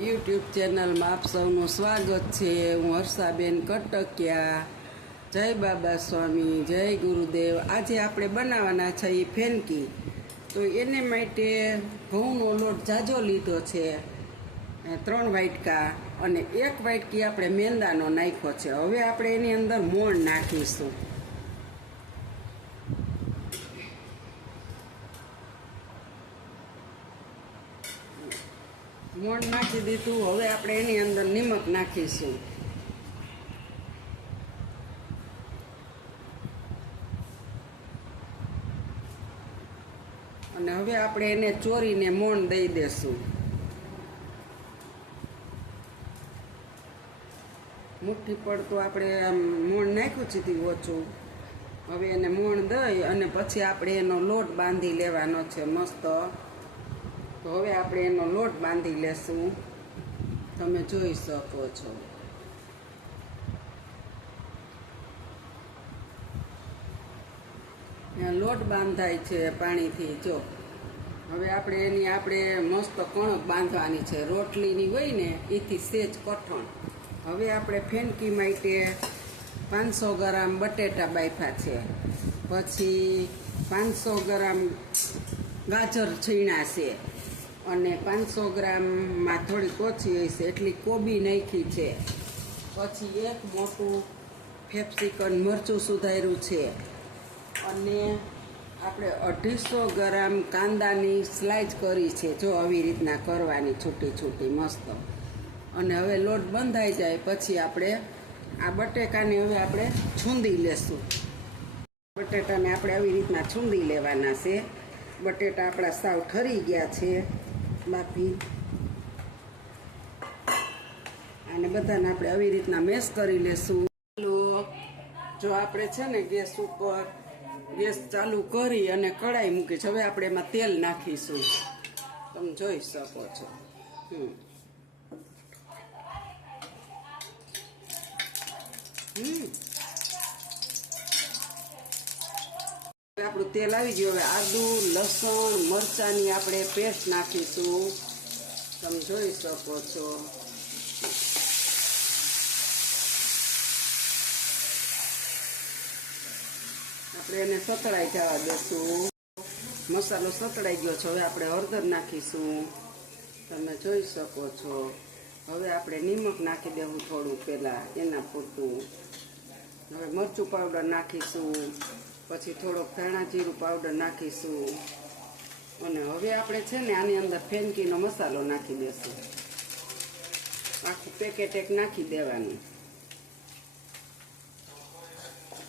YouTube ચેનલમાં આપ સૌનું સ્વાગત છે। હું હર્ષાબેન કટકિયા। જય બાબા સ્વામી, જય ગુરુદેવ। આજે આપણે બનાવવાના છે ફેનકી। તો એને માટે ઘઉંનો લોટ જાજો લીધો છે, 3 વાટકા, અને 1 વાટકી આપણે મેંદાનો નાખ્યો છે। હવે આપણે એની અંદર મોણ નાખીશું। મોણ નાખી દીધું। હવે આપણે એની અંદર નિમક નાખીશું। અને હવે આપણે એને ચોરીને મોણ દઈ દેશું। મુઠ્ઠી પડતું આપણે આમ મોણ નાખ્યું છે તે ઓછું। હવે એને મોણ દઈ અને પછી આપણે એનો લોટ બાંધી લેવાનો છે મસ્ત। તો હવે આપણે એનો લોટ બાંધી લેશું। તમે જોઈ શકો છો। લોટ બાંધાય છે પાણીથી। જો હવે આપણે એની મસ્ત કણક બાંધવાની છે। રોટલીની હોય ને એથી સેજ કઠણ। હવે આપણે ફેનકી માટે 500 ગ્રામ બટેટા બાફ્યા છે, પછી 500 ગ્રામ ગાજર છીણા છે, અને 500 ગ્રામમાં થોડીક ઓછી હોય છે એટલી કોબી નાખી છે, પછી 1 મોટું કેપ્સિકમ મરચું સુધાર્યું છે, અને આપણે 250 ગ્રામ કાંદાની સ્લાઇસ કરી છે। જો આવી રીતના કરવાની છૂટી છૂટી મસ્ત। અને હવે લોટ બંધાઈ જાય પછી આપણે આ બટેકાને હવે આપણે છૂંદી લેશું। બટેટાને આપણે આવી રીતના છૂંદી લેવાના છે। બટેટા આપણા સાવ ઠરી ગયા છે બાફી। અને બધાને આપણે આવી રીતના મેશ કરી લેશું। જો આપણે છે ને ગેસ ઉપર ગેસ ચાલુ કરી અને કઢાઈ મૂકી છે। હવે આપણે એમાં તેલ નાખીશું। તમે જોઈ શકો છો। આપણું તેલ આવી ગયું। હવે આદુ, લસણ, મરચાંની આપણે પેસ્ટ નાખીશું। તમે જોઈ શકો છો। આપણે એને સતળાઈ જવા દેશું। મસાલો સતળાઈ ગયો છે। હવે આપણે હળદર નાખીશું। તમે જોઈ શકો છો। હવે આપણે નિમક નાખી દેવું થોડું પહેલાં એના પૂરતું। હવે મરચું પાવડર નાખીશું, પછી થોડોક ધાણા જીરું પાવડર નાખીશું, અને હવે આપણે છે ને આની અંદર ફેનકીનો મસાલો નાખી દેશું। આખું પેકેટ એક નાખી દેવાનું।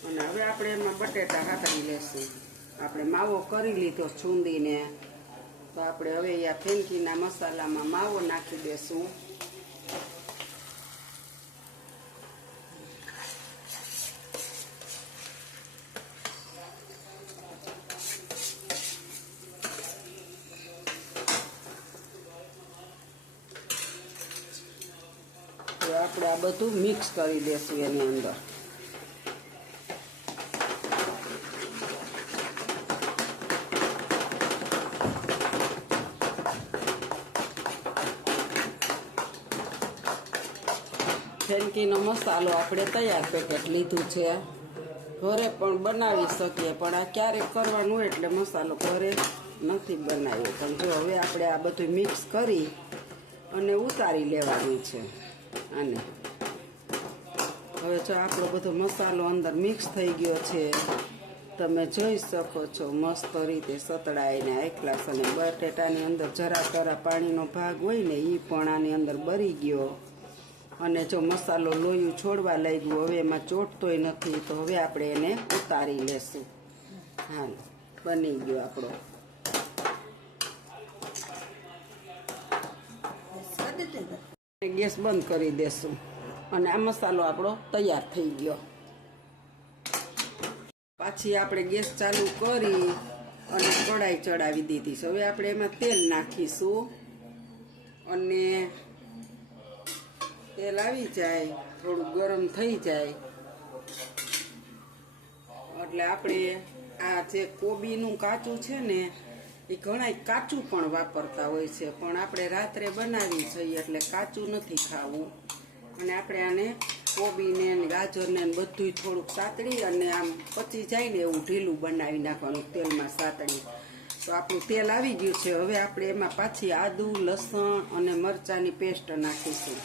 અને હવે આપણે એમાં બટેટા કાઢી લેશું। આપણે માવો કરી લીધો છૂંદીને, તો આપણે હવે આ ફેનકીના મસાલામાં માવો નાખી દેશું। તો આપણે આ બધું મિક્સ કરી દેશું એની અંદર। ફેનકીનો મસાલો આપણે તૈયાર પેકેટ લીધું છે। ઘરે પણ બનાવી શકીએ, પણ આ ક્યારેક કરવાનું હોય એટલે મસાલો ઘરે નથી બનાવ્યો। પણ જો હવે આપણે આ બધું મિક્સ કરી અને ઉતારી લેવાનું છે આને। હવે જો આપણો બધો મસાલો અંદર મિક્સ થઈ ગયો છે। તમે જોઈ શકો છો મસ્ત રીતે સતળાઈને એકલાસ। અને બટેટાની અંદર જરા તરા પાણીનો ભાગ હોય ને એ પણ આની અંદર બળી ગયો। અને જો મસાલો લોયું છોડવા લાગ્યું, હવે એમાં ચોટતોય નથી। તો હવે આપણે એને ઉતારી લેશું। હાલ બની ગયો આપણો। ગેસ બંધ કરી દેશું અને આ મસાલો આપણો તૈયાર થઈ ગયો। પાછી આપણે ગેસ ચાલુ કરી અને કઢાઈ ચડાવી દીધી છે। હવે આપણે એમાં તેલ નાખીશું, અને તેલ આવી જાય, થોડું ગરમ થઈ જાય એટલે આપણે આ જે કોબીનું કાચું છે ને એ ઘણા કાચું પણ વાપરતા હોય છે, પણ આપણે રાત્રે બનાવી છીએ એટલે કાચું નથી ખાવું. અને આપણે આને કોબીને ગાજરને બધું થોડુંક સાતળી અને આમ પચી જાય ને એવું ઢીલું બનાવી નાખવાનું તેલમાં સાતળી. તો આપણું તેલ આવી ગયું છે. હવે આપણે એમાં પાછી આદુ, લસણ અને મરચાંની પેસ્ટ નાખીશું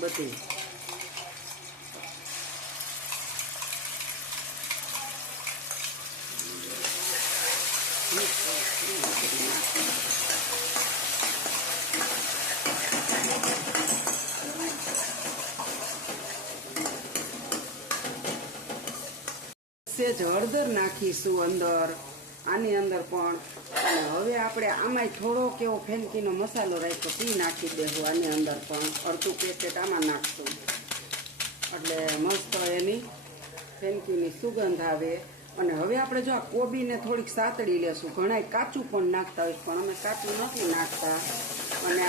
બધી. સેજ હળદર નાખીશું અંદર, આની અંદર પણ. અને હવે આપણે આમાંય થોડોક એવો ફેનકીનો મસાલો રાખ્યો તે નાખી દેવું આની અંદર પણ. અડધું પેકેટ આમાં નાખશું એટલે મસ્ત એની ફેનકીની સુગંધ આવે. અને હવે આપણે જો આ કોબીને થોડીક સાતળી લેશું. ઘણા કાચું પણ નાખતા હોય પણ અમે કાચું નથી નાખતા. અને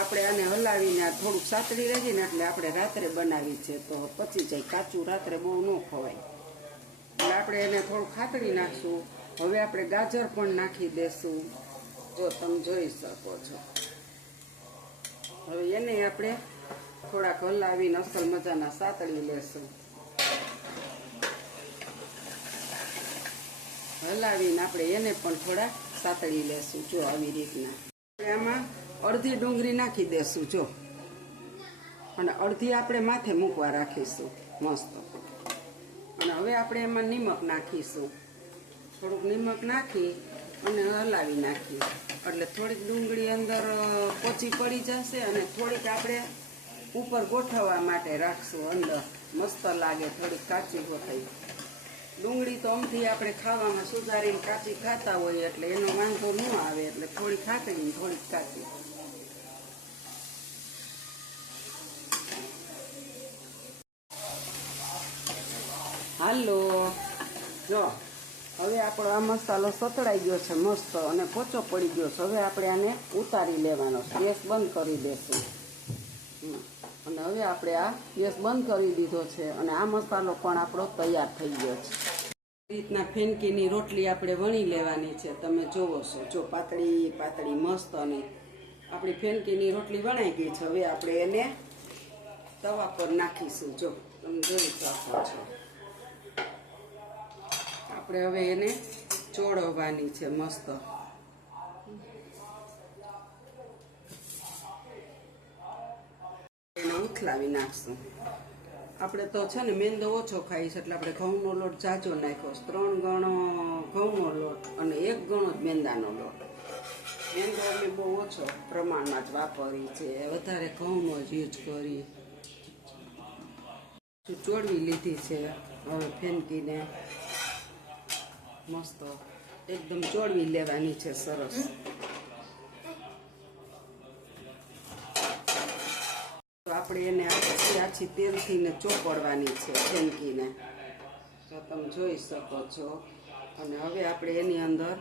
આપણે આને હલાવીને થોડુંક સાતળી રહી ને એટલે આપણે રાત્રે બનાવી છે તો પચી જાય. કાચું રાત્રે બહુ ન ખવાય એટલે આપણે એને થોડું ખાતડી નાખશું. હવે આપણે ગાજર પણ નાખી દેશું, જો તમે જોઈ શકો છો. હવે એને આપણે થોડાક હલાવીને અસલ મજાના સાતળી લેશું. હલાવીને આપણે એને પણ થોડા સાતળી લેશું જો આવી રીતના. આમાં અડધી ડુંગળી નાખી દેશું જો, અને અડધી આપણે માથે મૂકવા રાખીશું મસ્ત. અને હવે આપણે એમાં નિમક નાખીશું. થોડુંક નિમક નાખી અને હલાવી નાખી એટલે થોડીક ડુંગળી અંદર પોચી પડી જશે. અને થોડીક આપણે ઉપર ગોઠવવા માટે રાખશું અંદર, મસ્ત લાગે થોડીક કાચી ગોઠવી. ડુંગળી તો અમથી આપણે ખાવામાં સુધારીને કાચી ખાતા હોય એટલે એનો વાંધો ન આવે. એટલે થોડી ખાતરી થોડીક કાચી. હાલો જો હવે આપણો આ મસાલો સતળાઈ ગયો છે મસ્ત અને પોચો પડી ગયો છે. હવે આપણે આને ઉતારી લેવાનો, ગેસ બંધ કરી દેશું. અને હવે આપણે આ ગેસ બંધ કરી દીધો છે અને આ મસાલો પણ આપણો તૈયાર થઈ ગયો છે. રીતના ફેનકીની રોટલી આપણે વણી લેવાની છે. તમે જોવો છો જો પાતળી પાતળી મસ્ત. અને આપણી ફેનકીની રોટલી વણાઈ ગઈ છે. હવે આપણે એને તવા પર નાખીશું. જો તમે જોઈ શકો છો. આપણે હવે એને ચોળવવાની છે મસ્ત. એને ઉથલાવી નાખશું. આપણે તો છે ને મેંદો ઓછો ખાઈ છે એટલે આપણે ઘઉંનો લોટ જાજો નાખ્યો. 3 ગણો ઘઉંનો લોટ અને 1 ગણો જ મેંદાનો લોટ. મેંદો અમે બહુ ઓછો પ્રમાણમાં જ વાપરી છે, વધારે ઘઉંનો જ યુઝ કરી. ચોળવી લીધી છે હવે ફેનકીને મસ્ત એકદમ ચોળવી લેવાની છે સરસ. આપણે એને આછી તેલથી ને ચોપડવાની છે ફેનકીને, તો તમે જોઈ શકો છો. અને હવે આપણે એની અંદર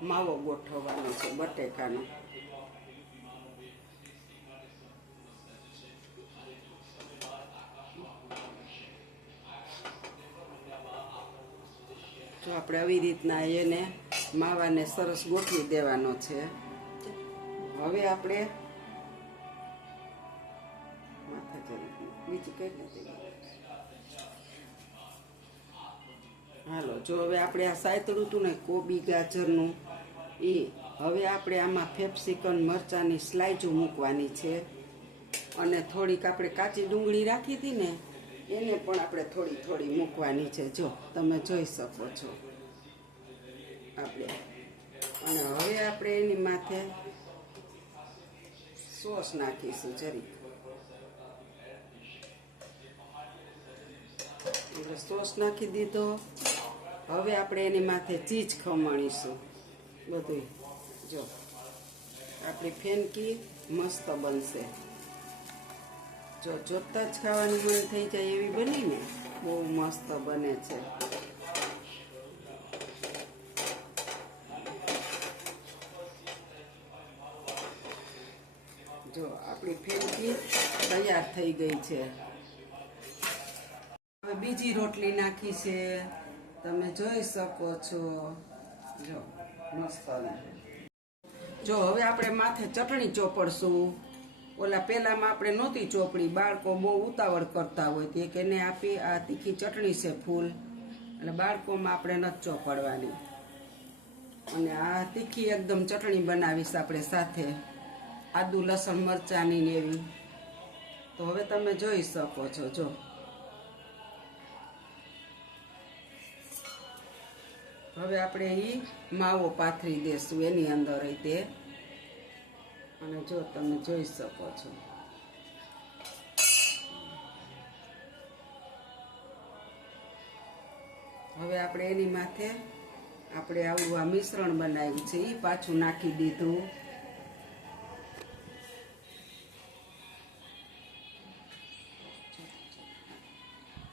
માવો ગોઠવવાનો છે બટેકાનો. તો આપણે આવી રીતના એને માવાને સરસ ગોઠવી દેવાનો છે. હવે આપણે બીજી કઈ નથી. હાલો જો હવે આપણે આ સાયતળું હતું ને કોબી ગાજરનું એ હવે આપણે આમાં કેપ્સિકમ મરચાંની સ્લાઇજો મૂકવાની છે. અને થોડીક આપણે કાચી ડુંગળી રાખી હતી ને એને પણ આપણે થોડી થોડી મૂકવાની છે. જો તમે જોઈ શકો છો આપણે. અને હવે આપણે એની માથે સોસ નાખીશું જરીક. એટલે સોસ નાખી દીધો. હવે આપણે એની માથે ચીઝ ખમણીશું બધું. જો આપણી ફેનકી મસ્ત બનશે. જો જોતા જ ખાવાનું મન થઈ જાય એવી બની ને, બહુ મસ્ત બને છે. જો આપણી ફેનકી તૈયાર થઈ ગઈ છે. હવે બીજી રોટલી નાખી છે, તમે જોઈ શકો છો. જો મસ્ત જો હવે આપણે માથે ચટણી ચોપડશું. ઓલા પહેલામાં આપણે નહોતી ચોપડી, બાળકો બહુ ઉતાવળ કરતા હોય તે કે એને આપી આ તીખી ચટણી છે ફૂલ, એટલે બાળકોમાં આપણે નથી ચોપડવાની. અને આ તીખી એકદમ ચટણી બનાવીશ આપણે સાથે, આદુ લસણ મરચાંની ને એવી. તો હવે તમે જોઈ શકો છો. જો હવે આપણે એ માવો પાથરી દેશું એની અંદર તે, અને જો તમે જોઈ શકો છો. હવે આપણે એની માથે આપણે આવું આ મિશ્રણ બનાવ્યું છે એ પાછું નાખી દીધું.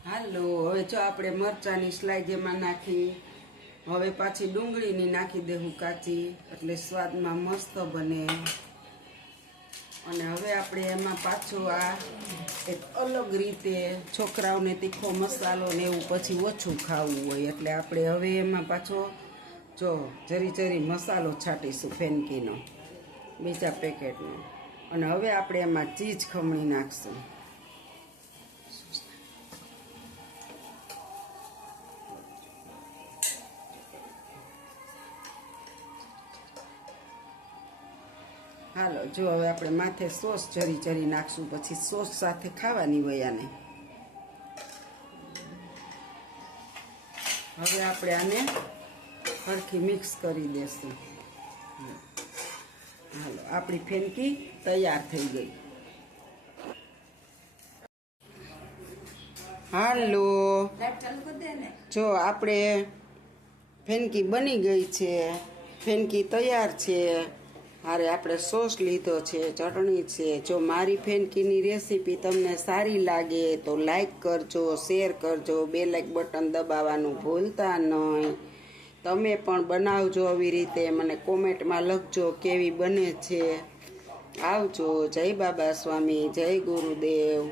હાલો, હવે જો આપણે મરચાંની સ્લાઈડ એમાં નાખી, હવે પાછી ડુંગળીની નાખી દેવું કાચી, એટલે સ્વાદમાં મસ્ત બને. અને હવે આપણે એમાં પાછું આ એક અલગ રીતે છોકરાઓને તીખો મસાલો ને એવું પછી ઓછું ખાવું હોય એટલે આપણે હવે એમાં પાછો જો જરી મસાલો છાંટીશું ફેનકીનો, બીજા પેકેટનો. અને હવે આપણે એમાં ચીઝ ખમણી નાખશું. હાલો, જો હવે આપણે માથે સોસ જરી નાખશું, પછી સોસ સાથે ખાવાની હોય આને. હવે આપણે આને સરખી મિક્સ કરી દેશું. હાલો, આપણી ફેનકી તૈયાર થઈ ગઈ. હાલો, જો આપણે ફેનકી બની ગઈ છે, ફેનકી તૈયાર છે. હારે આપણે સોસ લીધો છે, ચટણી છે. જો મારી ફેનકીની રેસીપી તમને સારી લાગે તો લાઈક કરજો, શેર કરજો, બે લાઈક બટન દબાવવાનું ભૂલતા નહીં. તમે પણ બનાવજો આવી રીતે, મને કોમેન્ટમાં લખજો કેવી બને છે. આવજો. જય બાબા સ્વામી, જય ગુરુદેવ.